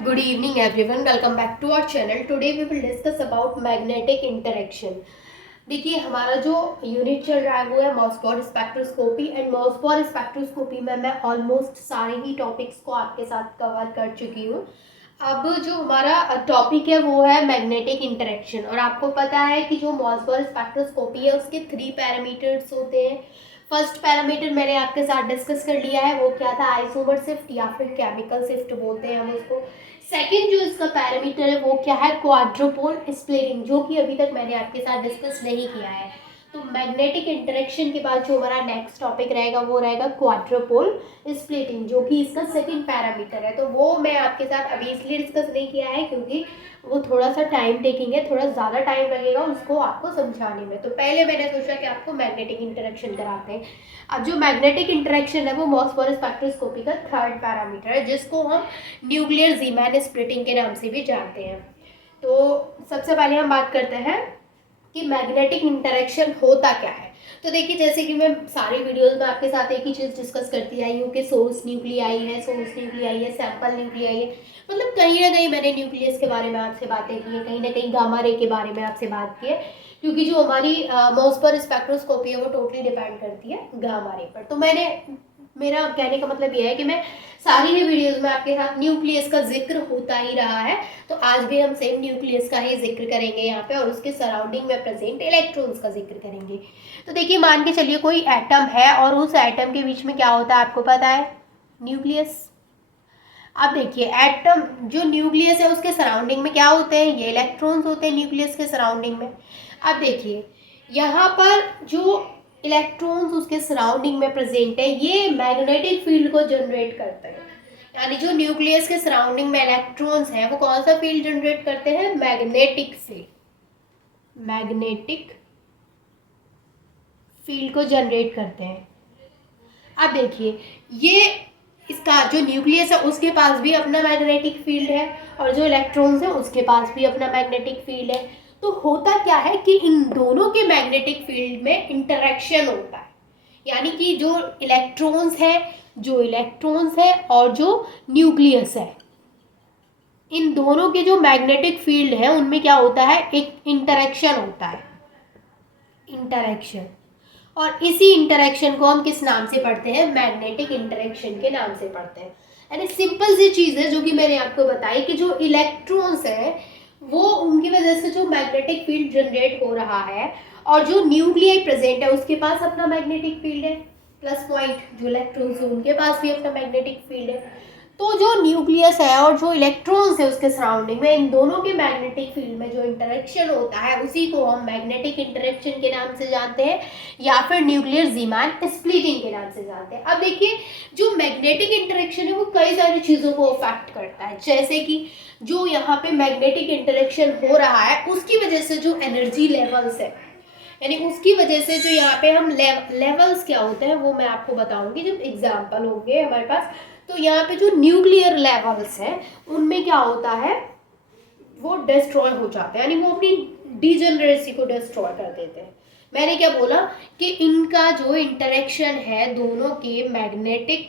Good evening everyone, welcome back to our channel. Today we will discuss about magnetic interaction. देखिए हमारा जो unit चल रहा है वो है मॉसफॉर स्पेक्ट्रोस्कोपी एंड मॉसफॉर स्पेक्ट्रोस्कोपी में मैं ऑलमोस्ट सारे ही टॉपिक्स को आपके साथ कवर कर चुकी हूँ। अब जो हमारा टॉपिक है वो है मैग्नेटिक इंटरेक्शन और आपको पता है कि जो मॉसफॉर स्पेक्ट्रोस्कोपी है उसके 3 पैरामीटर्स होते हैं। फर्स्ट पैरामीटर मैंने आपके साथ डिस्कस कर लिया है, वो क्या था, आइसोमर शिफ्ट या फिर केमिकल शिफ्ट बोलते हैं हम उसको। सेकंड जो इसका पैरामीटर है वो क्या है, क्वाड्रोपोल स्प्लिटिंग, जो कि अभी तक मैंने आपके साथ डिस्कस नहीं किया है। तो मैग्नेटिक इंटरेक्शन के बाद जो हमारा नेक्स्ट टॉपिक रहेगा वो रहेगा क्वाड्रोपोल स्प्लिटिंग, जो कि इसका सेकंड पैरामीटर है। तो वो मैं आपके साथ अभी इसलिए डिस्कस नहीं किया है क्योंकि वो थोड़ा सा टाइम टेकिंग है, थोड़ा ज़्यादा टाइम लगेगा उसको आपको समझाने में। तो पहले मैंने सोचा कि आपको मैग्नेटिक इंटरेक्शन कराते हैं। अब जो मैग्नेटिक इंटरेक्शन है वो मॉसफॉर स्पेक्ट्रोस्कोपी का थर्ड पैरामीटर है, जिसको हम न्यूक्लियर जीमैन स्प्लिटिंग के नाम से भी जानते हैं। तो सबसे पहले हम बात करते हैं कि मैग्नेटिक इंटरेक्शन होता क्या है। तो देखिए, जैसे कि मैं सारी वीडियोस में आपके साथ एक ही चीज़ डिस्कस करती आई हूँ कि सोर्स न्यूक्लियाई है, सैंपल न्यूक्लियाई है। मतलब कहीं ना कहीं मैंने न्यूक्लियस के बारे में आपसे बातें की है, कहीं ना कहीं गामा रे के बारे में आपसे बात की है, क्योंकि जो हमारी मॉसफॉर स्पेक्ट्रोस्कोपी है वो टोटली डिपेंड करती है गामा रे पर। तो मेरा कहने का मतलब यह है कि मैं सारी ही वीडियोस में आपके साथ न्यूक्लियस का जिक्र होता ही रहा है। तो आज भी हम सेम न्यूक्लियस का ही जिक्र करेंगे यहाँ पे, और उसके सराउंडिंग में प्रेजेंट इलेक्ट्रॉन्स का जिक्र करेंगे। तो देखिए, मान के चलिए कोई एटम है और उस एटम के बीच में क्या होता है आपको पता है, न्यूक्लियस। अब देखिए, एटम जो न्यूक्लियस है उसके सराउंडिंग में क्या होते हैं, ये इलेक्ट्रॉन्स होते हैं न्यूक्लियस के सराउंडिंग में। अब देखिए, यहाँ पर जो इलेक्ट्रॉन्स उसके सराउंडिंग में प्रेजेंट है ये मैग्नेटिक फील्ड को जनरेट करते हैं। यानी जो न्यूक्लियस के सराउंडिंग में इलेक्ट्रॉन्स हैं वो कौन सा फील्ड जनरेट करते हैं, मैग्नेटिक फील्ड, मैग्नेटिक फील्ड को जनरेट करते हैं। अब देखिए, ये इसका जो न्यूक्लियस है उसके पास भी अपना मैग्नेटिक फील्ड है और जो इलेक्ट्रॉन्स है उसके पास भी अपना मैग्नेटिक फील्ड है। तो होता क्या है कि इन दोनों के मैग्नेटिक फील्ड में इंटरेक्शन होता है। यानी कि जो इलेक्ट्रॉन्स है और जो न्यूक्लियस है, इन दोनों के जो मैग्नेटिक फील्ड है उनमें क्या होता है, एक इंटरेक्शन होता है, इंटरेक्शन। और इसी इंटरेक्शन को हम किस नाम से पढ़ते हैं, मैग्नेटिक इंटरेक्शन के नाम से पढ़ते हैं। यानी सिंपल सी चीज़ है जो कि मैंने आपको बताई कि जो इलेक्ट्रॉन्स हैं वो उनकी वजह से जो मैग्नेटिक फील्ड जनरेट हो रहा है, और जो न्यूक्लियाई प्रेजेंट है उसके पास अपना मैग्नेटिक फील्ड है, प्लस पॉइंट जो इलेक्ट्रॉन्स है उनके पास भी अपना मैग्नेटिक फील्ड है। तो जो न्यूक्लियस है और जो इलेक्ट्रॉन्स है उसके सराउंडिंग में, इन दोनों के मैग्नेटिक फील्ड में जो इंटरेक्शन होता है उसी को हम मैग्नेटिक इंटरेक्शन के नाम से जानते हैं, या फिर न्यूक्लियर जीमान स्प्लिटिंग के नाम से जानते हैं। अब देखिए, जो मैग्नेटिक इंटरेक्शन है वो कई सारी चीज़ों को अफेक्ट करता है, जैसे कि जो यहाँ पे मैग्नेटिक इंटरेक्शन हो रहा है उसकी वजह से जो एनर्जी लेवल्स है, यानी उसकी वजह से जो यहाँ पे हम लेवल्स क्या होते हैं वो मैं आपको बताऊंगी जब एग्जाम्पल होंगे हमारे पास। तो यहाँ पे जो न्यूक्लियर लेवल्स हैं उनमें क्या होता है, वो डिस्ट्रॉय हो जाते हैं, यानी वो अपनी डिजेनरेसी को डिस्ट्रॉय कर देते हैं। मैंने क्या बोला कि इनका जो इंटरेक्शन है, दोनों के मैग्नेटिक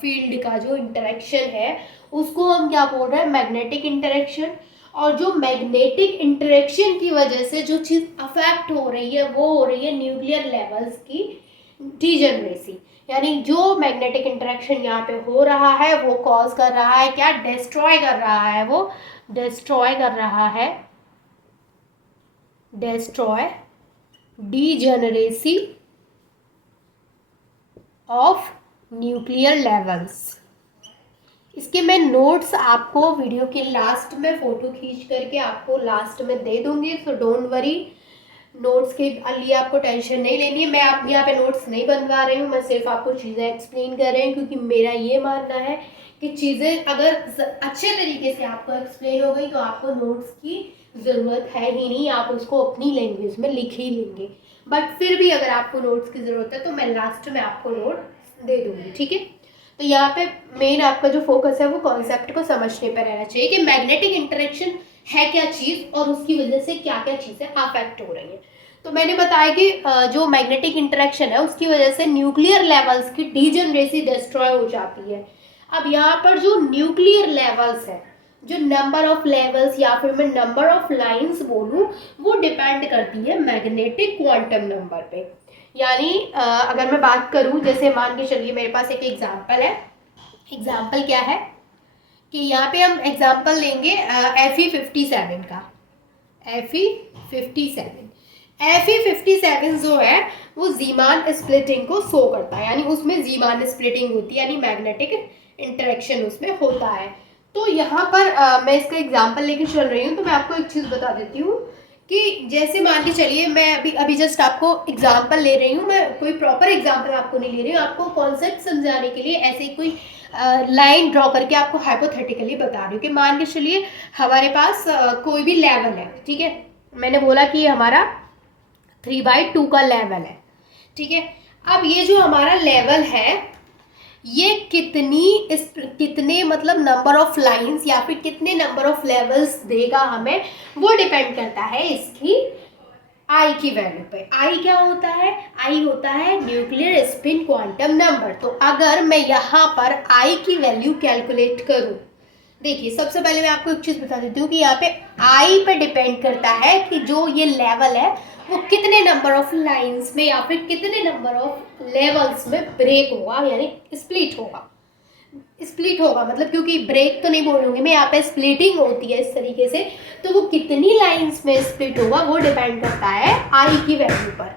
फील्ड का जो इंटरेक्शन है उसको हम क्या बोल रहे हैं, मैग्नेटिक इंटरेक्शन। और जो मैग्नेटिक इंटरेक्शन की वजह से जो चीज़ अफेक्ट हो रही है वो हो रही है न्यूक्लियर लेवल्स की डिजेनरेसी। यानी जो मैग्नेटिक इंटरेक्शन यहाँ पे हो रहा है वो कॉज कर रहा है क्या, डिस्ट्रॉय कर रहा है, वो डिस्ट्रॉय कर रहा है, destroy degeneracy of nuclear levels. इसके मैं नोट्स आपको वीडियो के लास्ट में फ़ोटो खींच करके आपको लास्ट में दे दूंगी, सो डोंट वरी, नोट्स के लिए आपको टेंशन नहीं लेनी है। मैं आप यहाँ पे नोट्स नहीं बनवा रही हूँ, मैं सिर्फ आपको चीज़ें एक्सप्लेन कर रही हूँ, क्योंकि मेरा ये मानना है कि चीज़ें अगर अच्छे तरीके से आपको एक्सप्लेन हो गई तो आपको नोट्स की ज़रूरत है ही नहीं, आप उसको अपनी लैंग्वेज में लिख ही लेंगे। बट फिर भी अगर आपको नोट्स की ज़रूरत है तो मैं लास्ट में आपको नोट दे दूँगी, ठीक है। तो यहाँ पे मेन आपका जो फोकस है वो कॉन्सेप्ट को समझने पर रहना चाहिए कि मैग्नेटिक इंटरेक्शन है क्या चीज़ और उसकी वजह से क्या क्या चीज़ें अफेक्ट हो रही हैं। तो मैंने बताया कि जो मैग्नेटिक इंटरेक्शन है उसकी वजह से न्यूक्लियर लेवल्स की डीजनरेसी डिस्ट्रॉय हो जाती है। अब यहाँ पर जो न्यूक्लियर लेवल्स है, जो नंबर ऑफ लेवल्स या फिर मैं नंबर ऑफ लाइंस बोलूँ वो डिपेंड करती है मैग्नेटिक क्वांटम नंबर पे। यानी अगर मैं बात करूँ, जैसे मान के चलिए मेरे पास एक एग्जांपल है। एग्जांपल क्या है कि यहाँ पे हम एग्जांपल लेंगे Fe57 का। Fe57 जो है वो जीमान स्प्लिटिंग को शो करता है, यानी उसमें जीमान स्प्लिटिंग होती है, यानी मैग्नेटिक इंटरेक्शन उसमें होता है। तो यहाँ पर मैं इसका एग्जांपल लेके चल रही हूँ, तो मैं आपको एक चीज़ बता देती हूँ कि जैसे मान के चलिए मैं अभी जस्ट आपको एग्जांपल ले रही हूँ, मैं कोई प्रॉपर एग्जांपल आपको नहीं ले रही हूँ, आपको कॉन्सेप्ट समझाने के लिए ऐसे ही कोई लाइन ड्रॉ करके आपको हाइपोथेटिकली बता रही हूँ कि मान के चलिए हमारे पास कोई भी लेवल है, ठीक है। मैंने बोला कि हमारा 3/2 का लेवल है, ठीक है। अब ये जो हमारा लेवल है ये कितने मतलब नंबर ऑफ लाइंस या फिर कितने नंबर ऑफ लेवल्स देगा हमें, वो डिपेंड करता है इसकी आई की वैल्यू पे। आई क्या होता है? आई होता है न्यूक्लियर स्पिन क्वांटम नंबर। तो अगर मैं यहाँ पर आई की वैल्यू कैलकुलेट करूँ, देखिए सबसे पहले मैं आपको एक चीज़ बता देती हूँ कि यहाँ पे आई पे डिपेंड करता है कि जो ये लेवल है वो कितने नंबर ऑफ लाइंस में या फिर कितने नंबर ऑफ लेवल्स में ब्रेक होगा, यानी स्प्लिट होगा मतलब, क्योंकि ब्रेक तो नहीं बोलूँगी मैं, यहाँ पे स्प्लिटिंग होती है इस तरीके से। तो वो कितनी लाइंस में स्प्लिट होगा वो डिपेंड करता है आई की वैल्यू पर।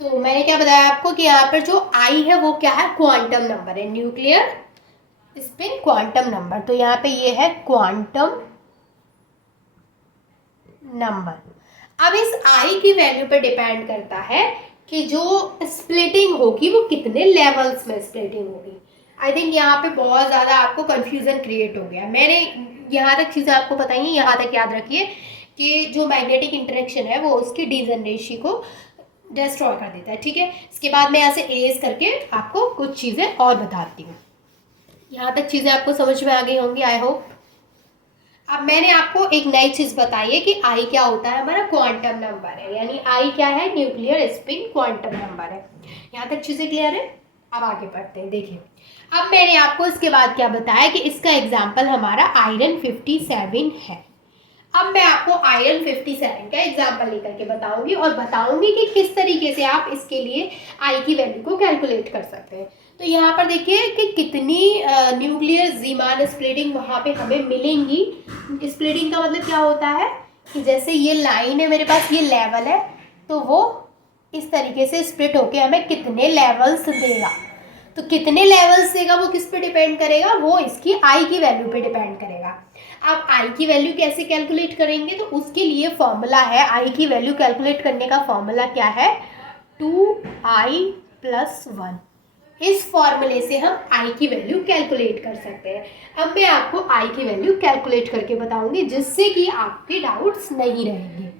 तो मैंने क्या बताया आपको कि यहाँ पर जो आई है वो क्या है? क्वांटम नंबर है, न्यूक्लियर स्पिन क्वांटम नंबर। तो यहाँ पे ये है क्वांटम नंबर। अब इस आई की वैल्यू पे डिपेंड करता है कि जो स्प्लिटिंग होगी वो कितने लेवल्स में स्प्लिटिंग होगी। आई थिंक यहाँ पे बहुत ज़्यादा आपको कंफ्यूजन क्रिएट हो गया। मैंने यहाँ तक चीज़ें आपको बताई हैं, यहाँ तक याद रखिए कि जो मैग्नेटिक इंटरेक्शन है वो उसकी डिजनरेसी को डिस्ट्रॉय कर देता है, ठीक है। इसके बाद मैं यहाँ से इरेज करके आपको कुछ चीज़ें और बताती हूँ। यहाँ तक चीज़ें आपको समझ में आ गई होंगी, आई होप। अब मैंने आपको एक नई चीज़ बताई है कि आई क्या होता है? हमारा क्वांटम नंबर है, यानी आई क्या है? न्यूक्लियर स्पिन क्वांटम नंबर है। यहाँ तक चीज़ें क्लियर है? अब आगे बढ़ते हैं। देखिए अब मैंने आपको इसके बाद क्या बताया कि इसका एग्जाम्पल हमारा आयरन 57 है। अब मैं आपको आयरन 57 का एग्जाम्पल लेकर के बताऊंगी और बताऊंगी कि किस तरीके से आप इसके लिए आई की वैल्यू को कैलकुलेट कर सकते हैं। तो यहाँ पर देखिए कि कितनी न्यूक्लियर जीमान स्प्लिटिंग वहाँ पे हमें मिलेंगी। स्प्लिटिंग का मतलब क्या होता है कि जैसे ये लाइन है मेरे पास, ये लेवल है, तो वो इस तरीके से स्प्लिट होके हमें कितने लेवल्स देगा। तो कितने लेवल्स देगा वो किस पे डिपेंड करेगा? वो इसकी आई की वैल्यू पे डिपेंड करेगा। अब आई की वैल्यू कैसे कैलकुलेट करेंगे? तो उसके लिए फॉर्मूला है, आई की वैल्यू कैलकुलेट करने का फॉर्मूला क्या है? 2i+1। इस फॉर्मूले से हम आई की वैल्यू कैलकुलेट कर सकते हैं। अब मैं आपको आई की वैल्यू कैलकुलेट करके बताऊंगी जिससे कि आपके डाउट्स नहीं रहेंगे।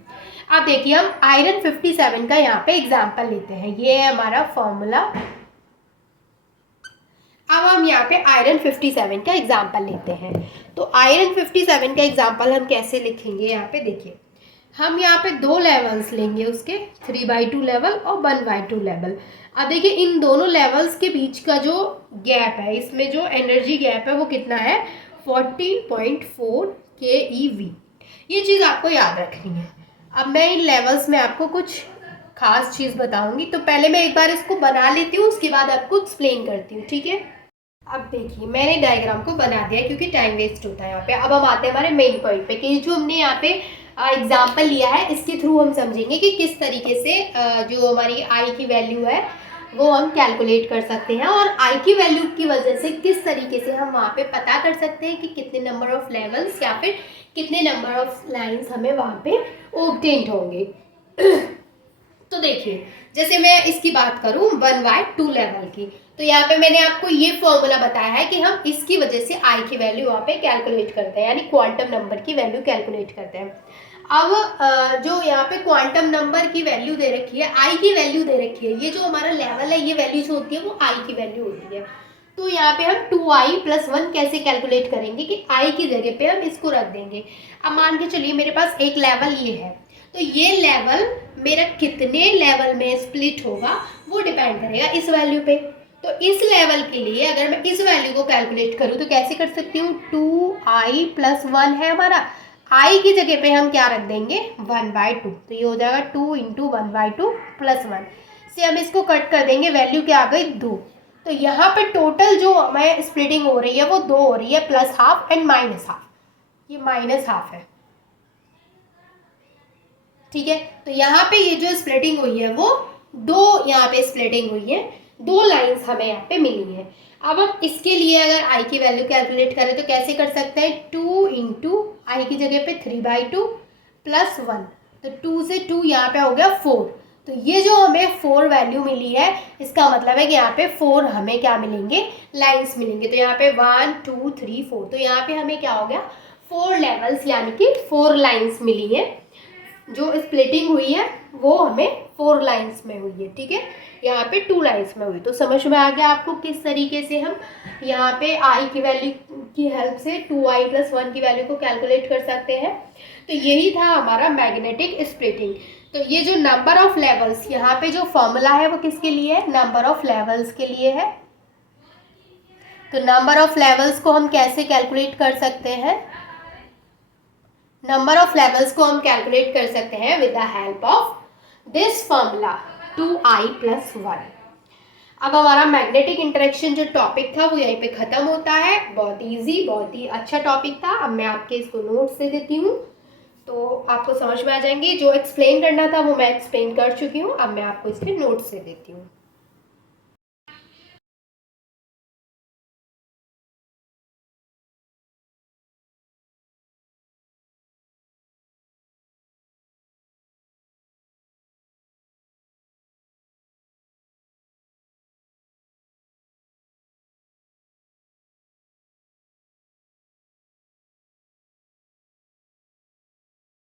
अब देखिए हम आयरन 57 का यहाँ पे एग्जाम्पल लेते हैं, ये है हमारा फॉर्मूला। अब हम यहाँ पे आयरन 57 का एग्जाम्पल लेते हैं। तो आयरन 57 का एग्जाम्पल हम कैसे लिखेंगे? यहाँ पे देखिए हम यहाँ पे दो लेवल्स लेंगे उसके, 3/2 लेवल और 1/2 लेवल। अब देखिए इन दोनों लेवल्स के बीच का जो गैप है, इसमें जो एनर्जी गैप है वो कितना है? 14.4 keV। ये चीज़ आपको याद रखनी है। अब मैं इन लेवल्स में आपको कुछ खास चीज़ बताऊंगी, तो पहले मैं एक बार इसको बना लेती हूँ, उसके बाद आपको एक्सप्लेन करती हूँ, ठीक है। अब देखिए मैंने डायग्राम को बना दिया क्योंकि टाइम वेस्ट होता है यहाँ पे। अब हम आते हैं हमारे मेन पॉइंट पे कि जो हमने यहाँ पे एग्जाम्पल लिया है इसके थ्रू हम समझेंगे कि किस तरीके से जो हमारी आई की वैल्यू है वो हम कैलकुलेट कर सकते हैं, और आई की वैल्यू की वजह से किस तरीके से हम वहाँ पे पता कर सकते हैं कि कितने नंबर ऑफ लेवल्स या फिर कितने नंबर ऑफ लाइंस हमें वहाँ पे ऑब्टेन्ड होंगे। तो देखिए जैसे मैं इसकी बात करूँ 1/2 लेवल की, तो यहाँ पे मैंने आपको ये फॉर्मूला बताया है कि हम इसकी वजह से आई की वैल्यू वहाँ पे कैलकुलेट करते हैं, यानी क्वांटम नंबर की वैल्यू कैलकुलेट करते हैं। अब जो यहाँ पे क्वांटम नंबर की वैल्यू दे रखी है, आई की वैल्यू दे रखी है, ये जो हमारा लेवल है ये वैल्यू जो होती है वो आई की वैल्यू होती है। तो यहाँ पे हम 2i+1 कैसे कैलकुलेट करेंगे कि आई की जगह पे हम इसको रख देंगे। अब मान के चलिए मेरे पास एक लेवल ये है, तो ये लेवल मेरा कितने लेवल में स्प्लिट होगा वो डिपेंड करेगा इस वैल्यू पे। तो इस लेवल के लिए अगर मैं इस वैल्यू को कैलकुलेट करूँ तो कैसे कर सकती हूँ, 2i+1 है हमारा, i की जगह पे हम क्या रख देंगे 1/2, तो ये हो जाएगा 2 × 1/2 + 1 से हम इसको कट कर देंगे, वैल्यू क्या आ गई 2। तो यहाँ पे टोटल जो हमें स्प्लिटिंग हो रही है वो 2 हो रही है, +½ एंड -½ ये -½ है, ठीक है। तो यहाँ पे ये जो स्प्लिटिंग हुई है वो 2 यहाँ पे स्प्लिटिंग हुई है, 2 लाइंस हमें यहाँ पे मिली है। अब हम इसके लिए अगर i की वैल्यू कैलकुलेट करें तो कैसे कर सकते हैं, 2 × i की जगह पे 3/2 + 1, तो 2 से 2 यहाँ पे हो गया 4। तो ये जो हमें 4 वैल्यू मिली है इसका मतलब है कि यहाँ पे 4 हमें क्या मिलेंगे, लाइंस मिलेंगे। तो यहाँ पे 1 2 3 4, तो यहाँ पे हमें क्या हो गया 4 लेवल्स यानी कि 4 लाइंस मिली है। जो स्प्लिटिंग हुई है वो हमें 4 लाइंस में हुई है, ठीक है, यहाँ पे 2 लाइंस में हुई। तो समझ में आ गया आपको किस तरीके से हम यहाँ पे i की वैल्यू की हेल्प से 2i+1 की वैल्यू को कैलकुलेट कर सकते हैं। तो यही था हमारा मैग्नेटिक स्प्लिटिंग। तो ये जो नंबर ऑफ लेवल्स यहाँ पे जो फॉर्मूला है वो किसके लिए है, नंबर ऑफ लेवल्स के लिए है। तो नंबर ऑफ लेवल्स को हम कैसे कैलकुलेट कर सकते हैं, नंबर ऑफ लेवल्स को हम कैलकुलेट कर सकते हैं with the help of this formula 2i+1। अब हमारा मैग्नेटिक इंटरेक्शन जो टॉपिक था वो यहीं पे ख़त्म होता है। बहुत इजी, बहुत ही अच्छा टॉपिक था। अब मैं आपके इसको नोट्स दे देती हूँ तो आपको समझ में आ जाएंगे। जो एक्सप्लेन करना था वो मैं एक्सप्लेन कर चुकी हूँ, अब मैं आपको इसके नोट्स दे देती हूँ।